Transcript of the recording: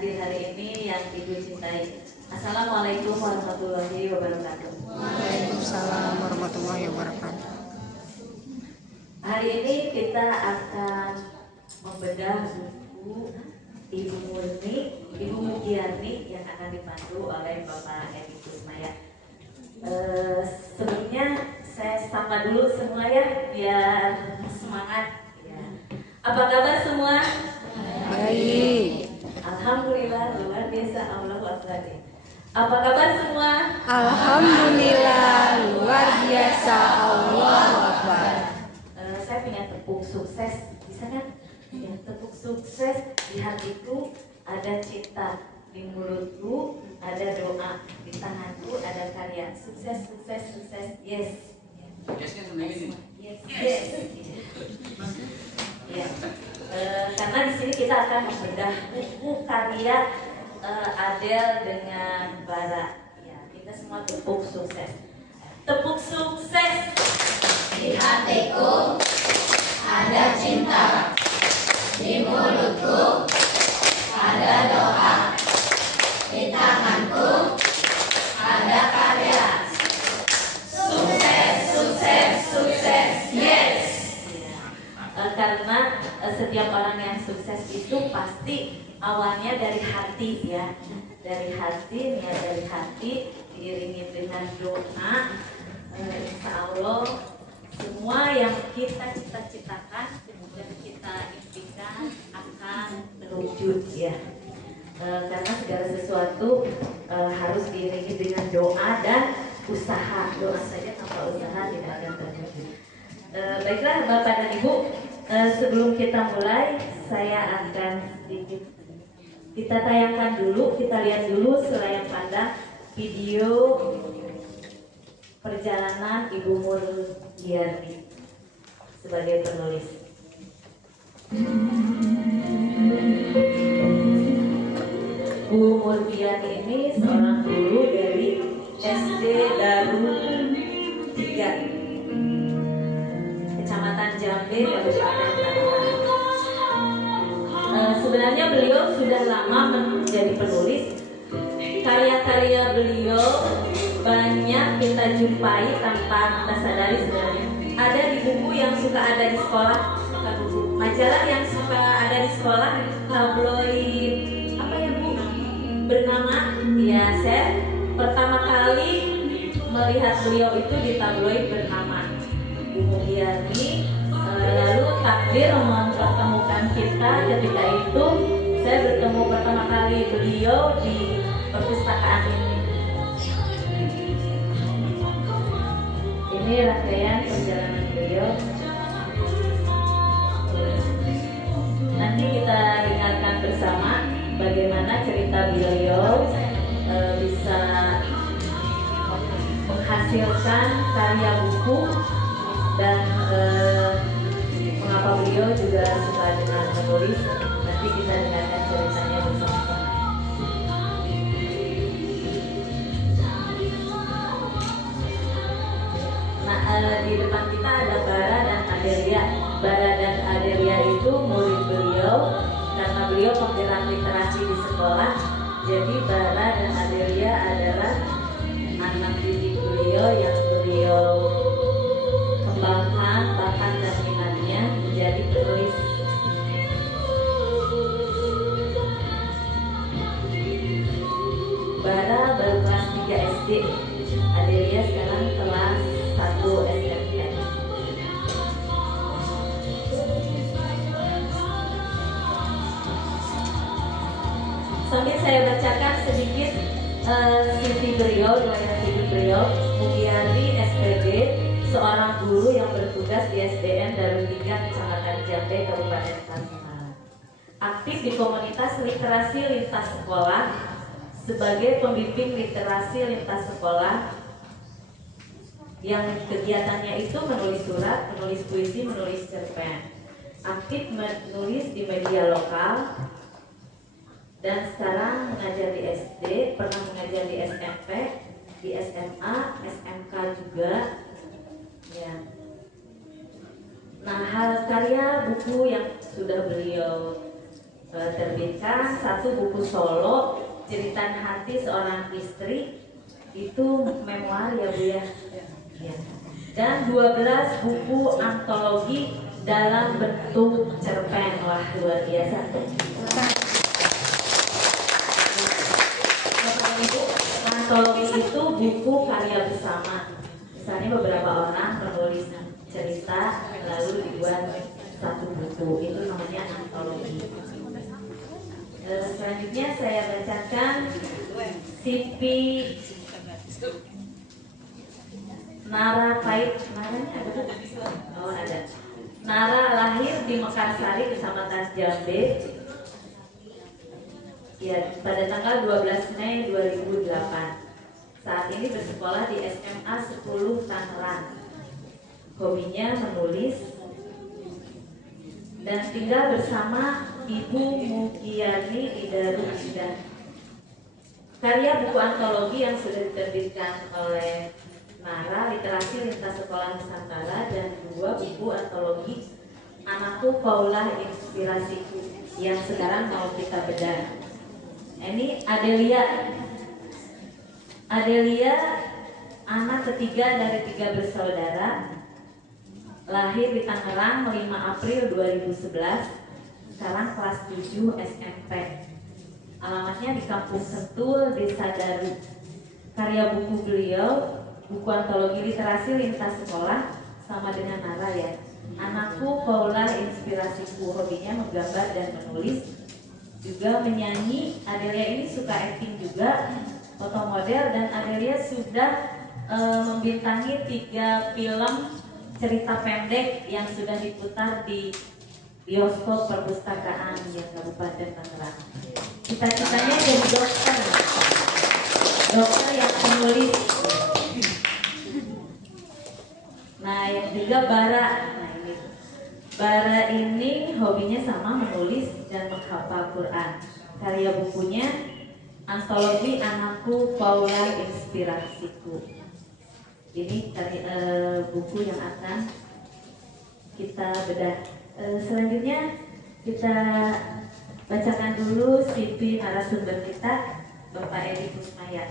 hadir hari ini yang Ibu cintai. Assalamualaikum warahmatullahi wabarakatuh. Waalaikumsalam warahmatullahi wabarakatuh. Hari ini kita akan membedah buku Ibu Murni, Ibu Mugiarni yang akan dipandu oleh Bapak Edi Kusmaya. Sebelumnya saya sapa dulu semua ya, biar semangat. Ya. Apa kabar semua? Baik. Alhamdulillah, luar biasa, Allahu Akbar. Apa kabar semua? Alhamdulillah, luar biasa, Allahu Akbar. Saya punya tepuk sukses, bisa kan? Ya, tepuk sukses di hatiku ada cinta, di mulutku ada doa, di tanganku ada karya. Sukses, sukses, sukses. Yes. Yes kan sebenarnya ini. Yes. Yes. Ya. Karena di sini kita akan membedah buku karya Adel dengan Bara. Ya, kita semua tepuk sukses. Tepuk sukses. Di hatiku ada cinta, di mulutku ada doa, di tanganku ada karya. Sukses, sukses, sukses, yes. Karena setiap orang yang sukses itu pasti awalnya dari hati ya, dari hati, niat dari hati diiringi dengan doa. Insya Allah semua yang kita cita-citakan, kemudian kita impikan akan terwujud ya. Karena segala sesuatu harus diiringi dengan doa dan usaha. Doa saja tanpa usaha tidak akan terwujud. Baiklah Bapak dan Ibu, sebelum kita mulai saya akan sedikit kita tayangkan dulu, kita lihat dulu selayan pandang video perjalanan Ibu Murni sebagai penulis. Bu Murni ini seorang guru dari SD Darul 3 Kecamatan Jambe, Kabupaten Tangerang. Sebenarnya beliau sudah lama menjadi penulis. Karya-karya beliau banyak kita jumpai tanpa kita sadari sebenarnya. Ada di buku yang suka ada di sekolah, bukan buku, majalah yang suka ada di sekolah, tabloid apa ya Bu? Bernama ya, saya pertama kali melihat beliau itu di tabloid bernama Bu Mugiarni. Lalu takdir mempertemukan kita. Ketika itu saya bertemu pertama kali beliau di perpustakaan ini. Ini rangkaian perjalanan beliau. Nanti kita dengarkan bersama bagaimana cerita beliau bisa menghasilkan karya buku dan mengapa beliau juga suka dengan menulis. Nanti kita dengarkan ceritanya bersama-sama. Nah, di depan kita ada Bara dan Adelia. Bara dan Adelia itu murid beliau karena beliau penggerak literasi di sekolah. Jadi Bara dan Adelia adalah anak didik beliau yang beliau kembangkan bakat dan minatnya menjadi penulis. Bara baru kelas 3 SD, Adelia sekarang kelas 1 SMP. Sambil saya bacakan sedikit CV beliau, riwayat hidup beliau. Mugiarni SPD, seorang guru yang bertugas di SDN Darul 3 Kecamatan Jambe, Kabupaten Tangerang. Aktif di komunitas literasi lintas sekolah sebagai pembimbing literasi lintas sekolah yang kegiatannya itu menulis surat, menulis puisi, menulis cerpen. Aktif menulis di media lokal dan sekarang mengajar di SD, pernah mengajar di SMP, di SMA, SMK juga. Ya. Nah, hal karya buku yang sudah beliau terbitkan. Satu buku solo cerita hati seorang istri, itu memoir ya Bu ya. Ya. Dan 12 buku antologi dalam bentuk cerpen. Wah, luar biasa. Antologi itu buku karya bersama. Misalnya beberapa orang menulis cerita lalu dibuat satu buku, itu namanya antologi. Selanjutnya saya bacakan Siti Nara Pait. Naranya ada? Oh ada. Nara lahir di Mekarsari, Kecamatan Jambe, ya, pada tanggal 12 Mei 2008. Saat ini bersekolah di SMA 10 Tangerang. Hobinya menulis dan tinggal bersama Ibu Mugiani Idarulidah. Karya buku antologi yang sudah diterbitkan oleh Nara, Literasi Lintas Sekolah Nusantara, dan 2 buku antologi Anakku Paulah Inspirasiku yang sekarang mau kita bedah. Ini Adelia, anak ketiga dari 3 bersaudara, lahir di Tangerang 5 April 2011, sekarang kelas 7 SMP. Alamatnya di Kampung Sentul, Desa Daru. Karya buku beliau, buku antologi Literasi Lintas Sekolah, sama dengan Nara ya. Anakku Paulah Inspirasiku, hobinya menggambar dan menulis, juga menyanyi. Adelia ini suka acting juga, foto model, dan Adelia sudah membintangi 3 film cerita pendek yang sudah diputar di bioskop perpustakaan di Kabupaten Tangerang. Cita-citanya jadi dokter yang penulis. Nah, yang ketiga Bara. Nah, Bara ini hobinya sama, menulis dan menghafal Quran. Karya bukunya antologi Anakku Paulah Inspirasiku. Ini buku yang akan kita bedah. Selanjutnya kita bacakan dulu CV narasumber kita, Bapak Edi Kusmaya.